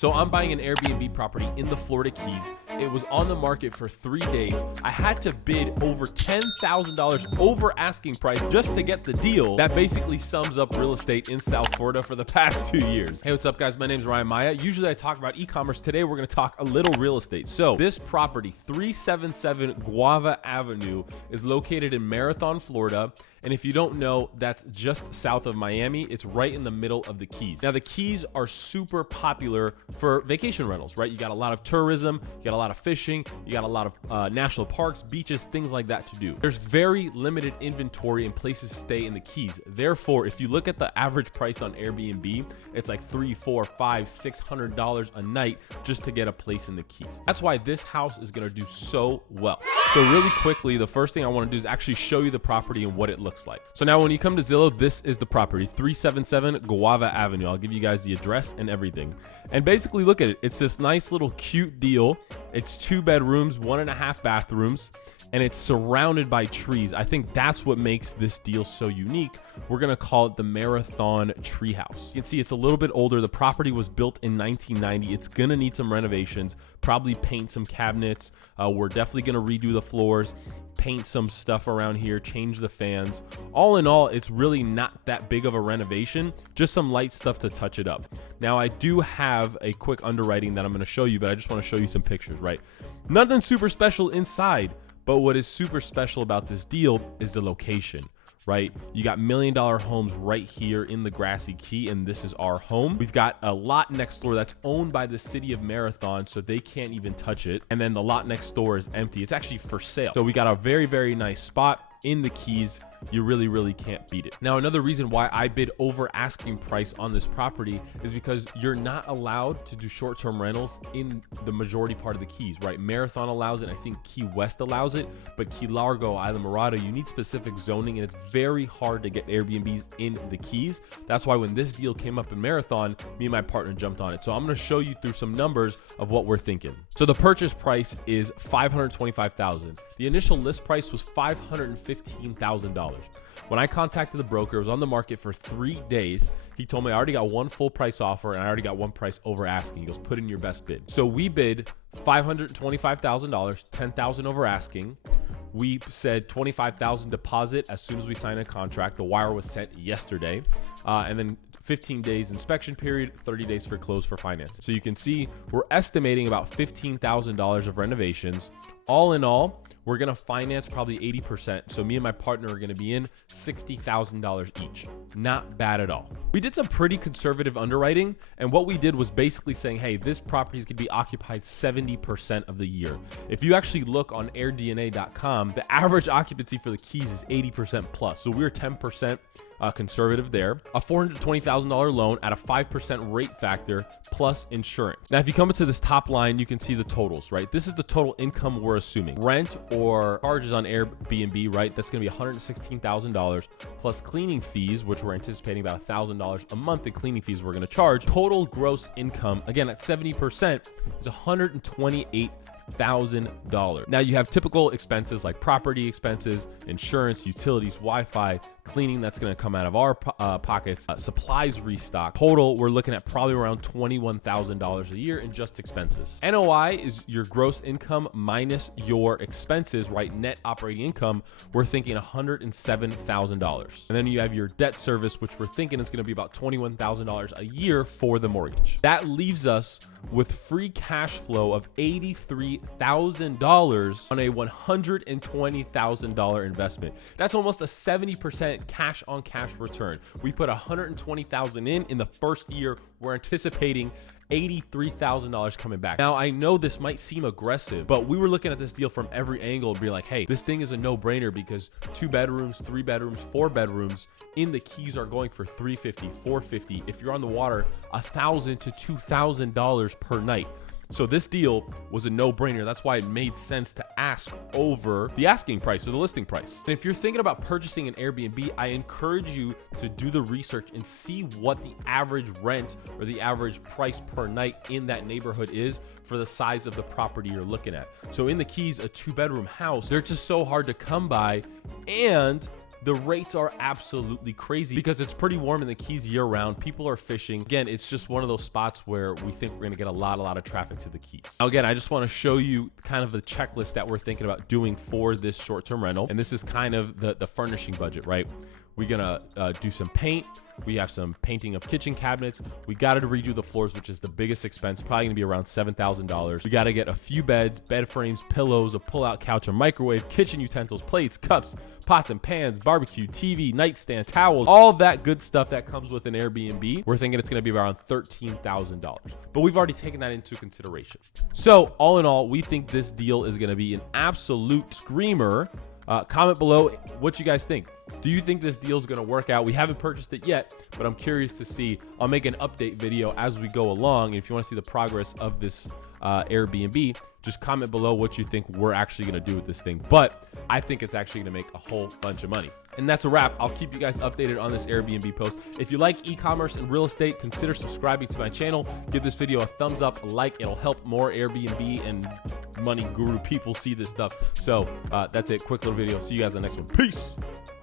So I'm buying an Airbnb property in the Florida Keys. It was on the market for 3 days. I had to bid over $10,000 over asking price just to get the deal. That basically sums up real estate in South Florida for the past 2 years. Hey, what's up guys? My name is Ryan Maya. Usually I talk about e-commerce. Today we're gonna talk a little real estate. So this property, 377 Guava Avenue, is located in Marathon, Florida. And if you don't know, that's just south of Miami. It's right in the middle of the Keys. Now the Keys are super popular for vacation rentals, right? You got a lot of tourism, you got a lot of fishing, you got a lot of national parks, beaches, things like that to do. There's very limited inventory and places to stay in the Keys. Therefore, if you look at the average price on Airbnb, it's like $300, $400, $500, $600 a night just to get a place in the Keys. That's why this house is gonna do so well. So really quickly, the first thing I wanna do is actually show you the property and what it looks like. So now when you come to Zillow, this is the property, 377 Guava Avenue. I'll give you guys the address and everything. And basically look at it. It's this nice little cute deal. It's 2 bedrooms, 1.5 bathrooms, and it's surrounded by trees. I think that's what makes this deal so unique. We're gonna call it the Marathon Treehouse. You can see it's a little bit older. The property was built in 1990. It's gonna need some renovations, probably paint some cabinets. We're definitely gonna redo the floors, paint some stuff around here, change the fans. All in all, it's really not that big of a renovation, just some light stuff to touch it up. Now I do have a quick underwriting that I'm gonna show you, but I just wanna show you some pictures, right? Nothing super special inside, but what is super special about this deal is the location, right? You got $1 million homes right here in the grassy key, and this is our home. We've got a lot next door that's owned by the city of Marathon, so they can't even touch it. And then the lot next door is empty. It's actually for sale. So we got a very, very nice spot in the Keys. You really can't beat it. Now, another reason why I bid over asking price on this property is because you're not allowed to do short-term rentals in the majority part of the Keys, right? Marathon allows it. I think Key West allows it, but Key Largo, Isla Morada, you need specific zoning, and it's very hard to get Airbnbs in the Keys. That's why when this deal came up in Marathon, me and my partner jumped on it. So I'm gonna show you through some numbers of what we're thinking. So the purchase price is $525,000. The initial list price was $515,000. When I contacted the broker, it was on the market for 3 days. He told me I already got one full price offer and I already got one price over asking. He goes, put in your best bid. So we bid $525,000, $10,000 over asking. We said $25,000 deposit as soon as we signed a contract. The wire was sent yesterday. And then 15 days inspection period, 30 days for close for finance. So you can see we're estimating about $15,000 of renovations. All in all, we're gonna finance probably 80%. So me and my partner are gonna be in $60,000 each. Not bad at all. We did some pretty conservative underwriting, and what we did was basically saying, hey, this property is gonna be occupied 70% of the year. If you actually look on airdna.com, the average occupancy for the Keys is 80% plus. So we're 10% conservative there. A $420,000 loan at a 5% rate factor plus insurance. Now, if you come into this top line, you can see the totals, right? This is the total income we're assuming. Rent or charges on Airbnb, right? That's gonna be $116,000 plus cleaning fees, which we're anticipating about $1,000 a month in cleaning fees we're gonna charge. Total gross income, again, at 70%, is $128,000. Now you have typical expenses like property expenses, insurance, utilities, Wi-Fi, cleaning that's going to come out of our pockets, supplies restock. Total, we're looking at probably around $21,000 a year in just expenses. NOI is your gross income minus your expenses, right? Net operating income, we're thinking $107,000. And then you have your debt service, which we're thinking is going to be about $21,000 a year for the mortgage. That leaves us with free cash flow of $83,000 on a $120,000 investment. That's almost a 70% cash on cash return. We put $120,000 in the first year. We're anticipating $83,000 coming back. Now, I know this might seem aggressive, but we were looking at this deal from every angle and be like, hey, this thing is a no-brainer because 2 bedrooms, 3 bedrooms, 4 bedrooms in the Keys are going for $350, $450. If you're on the water, $1,000 to $2,000 per night. So this deal was a no-brainer. That's why it made sense to ask over the asking price or the listing price. And if you're thinking about purchasing an Airbnb, I encourage you to do the research and see what the average rent or the average price per night in that neighborhood is for the size of the property you're looking at. So in the Keys, a 2-bedroom house, they're just so hard to come by, and the rates are absolutely crazy because it's pretty warm in the Keys year round. People are fishing. Again, it's just one of those spots where we think we're gonna get a lot of traffic to the Keys. Now, again, I just wanna show you kind of the checklist that we're thinking about doing for this short-term rental. And this is kind of the furnishing budget, right? We're gonna do some paint. We have some painting of kitchen cabinets. We got to redo the floors, which is the biggest expense, probably gonna be around $7,000. We got to get a few beds, bed frames, pillows, a pull-out couch, a microwave, kitchen utensils, plates, cups, pots and pans, barbecue, TV, nightstand, towels, all that good stuff that comes with an Airbnb. We're thinking it's gonna be around $13,000, but we've already taken that into consideration. So all in all, we think this deal is gonna be an absolute screamer. Comment below what you guys think. Do you think this deal is going to work out? We haven't purchased it yet, but I'm curious to see. I'll make an update video as we go along. And if you want to see the progress of this Airbnb, just comment below what you think we're actually going to do with this thing. But I think it's actually going to make a whole bunch of money. And that's a wrap. I'll keep you guys updated on this Airbnb post. If you like e-commerce and real estate, consider subscribing to my channel. Give this video a thumbs up, a like. It'll help more Airbnb and money guru people see this stuff. So that's it. Quick little video. See you guys in the next one. Peace.